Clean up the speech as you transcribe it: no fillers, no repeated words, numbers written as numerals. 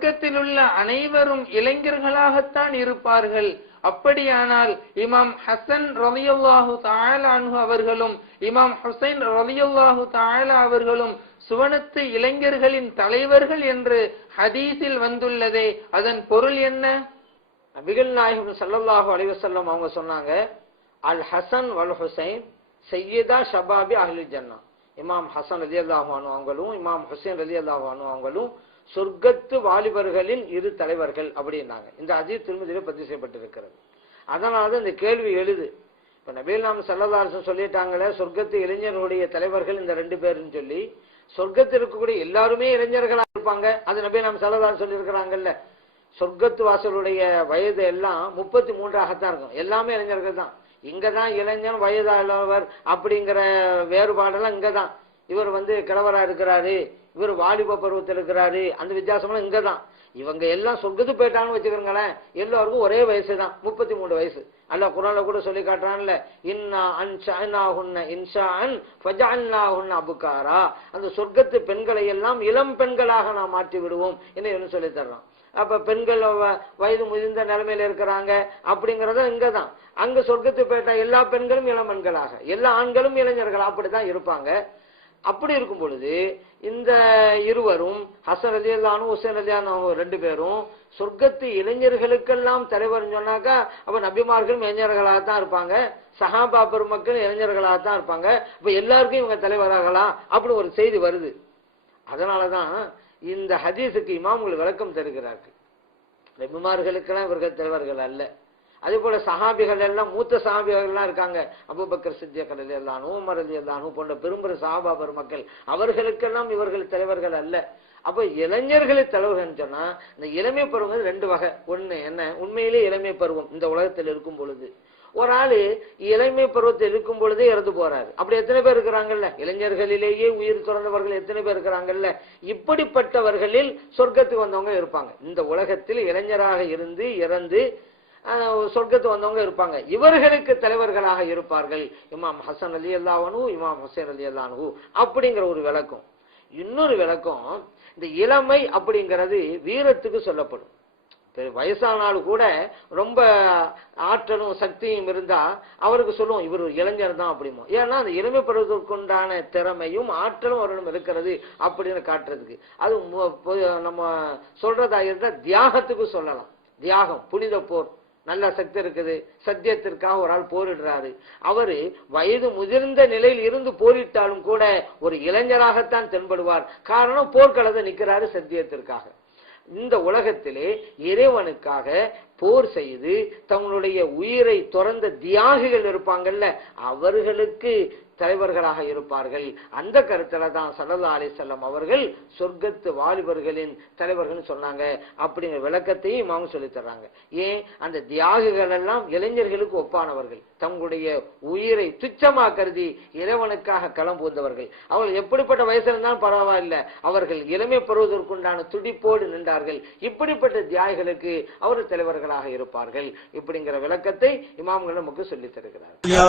சொர்க்கத்தில் உள்ள அனைவரும் இளைஞர்களாகத்தான் இருப்பார்கள். அப்படியானால் இமாம் ஹசன் ரலியல்லாஹு தஆலா அன்ஹு அவர்களும் இமாம் ஹுசைன் ரலியல்லாஹு தஆலா அவர்களும் சுவனத்து இளைஞர்களின் தலைவர்கள் என்று ஹதீஸில் வந்துள்ளதே, அதன் பொருள் என்ன? நபிகள் நாயகம் ஸல்லல்லாஹு அலைஹி வஸல்லம் அவங்க சொன்னாங்க, அல் ஹசன் வல் ஹுசைன் சையதா ஷபாபி அஹ்லில் ஜன்னா. இமாம் ஹசன் ரலியல்லாஹு அன்ஹு அவங்களும் இமாம் ஹுசைன் ரலியல்லாஹு அன்ஹு அவங்களும் சொர்க்கத்து வாலிபர்களின் இரு தலைவர்கள் அப்படின்னாங்க. இந்த ஹதீஸ் திருமதியில பதிவு செய்யப்பட்டிருக்கிறது. அதனால இந்த கேள்வி எழுது. இப்ப நபிகள் நாயகம் ஸல்லல்லாஹு அலைஹி வஸல்லம் சொல்லிட்டாங்களே சொர்க்கத்து இளைஞர்களுடைய தலைவர்கள் இந்த ரெண்டு பேருன்னு சொல்லி, சொர்க்கத்தில் இருக்கக்கூடிய எல்லாருமே இளைஞர்களா இருப்பாங்க. அது நபிகள் நாயகம் ஸல்லல்லாஹு அலைஹி வஸல்லம் சொல்லி இருக்கிறாங்கல்ல. சொர்க்கத்து வாசலுடைய வயது எல்லாம் 33ஆகத்தான் இருக்கும். எல்லாமே இளைஞர்கள் தான். இங்கதான் இளைஞன் வயதாளவர் அப்படிங்கிற வேறுபாடெல்லாம் இங்கதான். இவர் கிழவரா இருக்கிறாரு, இவர் வாலிப பருவத்தில் இருக்கிறாரு, அந்த வித்தியாசம்லாம் இங்கதான். இவங்க எல்லாம் சொர்க்கத்து போயிட்டான்னு வச்சுக்கிறீங்களேன், எல்லாருக்கும் ஒரே வயசு தான், 33 வயசு. அல்லாஹ் குர்ஆன்ல கூட சொல்லி காட்டுறான்ல, இன்னா அன்ஷஅனாஹுன்ன இன்ஷாஅன் ஃபஜஅல்னாஹுன்ன அப்காரா. அந்த சொர்க்கத்து பெண்களை எல்லாம் இளம் பெண்களாக நாம் மாற்றி விடுவோம் என்ன சொல்லி தர்றோம். அப்ப பெண்கள் வயது முதிர்ந்த நிலைமையில இருக்கிறாங்க அப்படிங்கறத இங்கதான். அங்க சொர்க்கத்து போயிட்டா எல்லா பெண்களும் இளம்பெண்களாக, எல்லா ஆண்களும் இளைஞர்கள் அப்படித்தான் இருப்பாங்க. அப்படி இருக்கும் பொழுது இந்த இருவரும் ஹசன் ரலியல்லாஹு அன்ஹு ஹுசைன் ரலியல்லாஹு அன்ஹு ரெண்டு பேரும் சொர்க்கத்து இளைஞர்களுக்கெல்லாம் தலைவர் சொன்னாக்கா, அப்ப நபிமார்களும் இளைஞர்களாகத்தான் இருப்பாங்க, சஹாபா பெருமக்கள் இளைஞர்களாகத்தான் இருப்பாங்க. இப்ப எல்லாருக்கும் இவங்க தலைவராகலாம் அப்படி ஒரு செய்தி வருது. அதனாலதான் இந்த ஹதீஸுக்கு இமாம்கள் விளக்கம் தருகிறார்கள். நபிமார்களுக்கெல்லாம் இவர்கள் தலைவர்கள் அல்ல. அதே போல சஹாபிகள் எல்லாம் மூத்த சஹாபிகள் எல்லாம் இருக்காங்க. அபூபக்கர் சித்திக் ரலியல்லாஹு அன்ஹு, உமர் ரலியல்லாஹு அன்ஹு போன்ற பெரும்பெரும் சஹாபா பெருமக்கள், அவர்களுக்கெல்லாம் இவர்கள் தலைவர்கள் அல்ல. அப்ப இளைஞர்களை தலைவர்கள் சொன்னா இந்த இளமை பருவம் ரெண்டு வகை. ஒண்ணு என்ன, உண்மையிலே இளமை பருவம் இந்த உலகத்தில் இருக்கும் பொழுது ஒரு ஆளு இளமை பருவத்தில் இருக்கும் பொழுதே இறந்து போறாரு. அப்படி எத்தனை பேர் இருக்கிறாங்கல்ல, இளைஞர்களிலேயே உயிர் துறந்தவர்கள் எத்தனை பேர் இருக்கிறாங்கல்ல. இப்படிப்பட்டவர்களில் சொர்க்கத்துக்கு வந்தவங்க இருப்பாங்க. இந்த உலகத்தில் இளைஞராக இருந்து இறந்து சொர்க்கத்து வந்தவங்க இருப்பாங்க. இவர்களுக்கு தலைவர்களாக இருப்பார்கள் இமாம் ஹசன் ரலியல்லாஹு அன்ஹு, இமாம் ஹுசைன் ரலியல்லாஹு அன்ஹு அப்படிங்கிற ஒரு விளக்கம். இன்னொரு விளக்கம், இந்த இளமை அப்படிங்கிறது வீரத்துக்கு சொல்லப்படும். வயசானாலும் கூட ரொம்ப ஆற்றலும் சக்தியும் இருந்தா அவருக்கு சொல்லுவோம் இவர் இளைஞர் தான் அப்படிமோ. ஏன்னா அந்த இளமை பருவதற்குண்டான திறமையும் ஆற்றலும் அவரிடம் இருக்கிறது அப்படின்னு காட்டுறதுக்கு. அது நம்ம சொல்றதா இருந்தா தியாகத்துக்கு சொல்லலாம். தியாகம், புனித போர், நல்ல சக்தி இருக்குது, சத்தியத்திற்காக ஒரு ஆள் போரிடுறாரு. அவரு வயது முதிர்ந்த நிலையில் இருந்து போரிட்டாலும் கூட ஒரு இளைஞராகத்தான் தென்படுவார். காரணம் போர்க்களத்தை நிற்கிறாரு சத்தியத்திற்காக. இந்த உலகத்திலே இறைவனுக்காக போர் செய்து தங்களுடைய உயிரை துறந்த தியாகிகள் இருப்பாங்கல்ல, அவர்களுக்கு தலைவர்களாக இருப்பார்கள். அந்த கருத்துல தான் ஸல்லல்லாஹு அலைஹி வஸல்லம் அவர்கள் சொர்க்கத்து வாலிபர்களின் தலைவர்கள் சொன்னாங்க. அப்படிங்கிற விளக்கத்தையும் இமாம் சொல்லி தர்றாங்க. ஏன், அந்த தியாகிகள் எல்லாம் இளைஞர்களுக்கு ஒப்பானவர்கள். தங்களுடைய உயிரை துச்சமா கருதி இறைவனுக்காக களம் புகுந்தவர்கள். அவர்கள் எப்படிப்பட்ட வயசுல இருந்தாலும் பரவாயில்ல, அவர்கள் இளமை பருவதற்குண்டான துடிப்போடு நின்றார்கள். இப்படிப்பட்ட தியாகிகளுக்கு அவர்கள் தலைவர்களாக இருப்பார்கள். இப்படிங்கிற விளக்கத்தை இமாம்கள் நமக்கு சொல்லி தருகிறார்.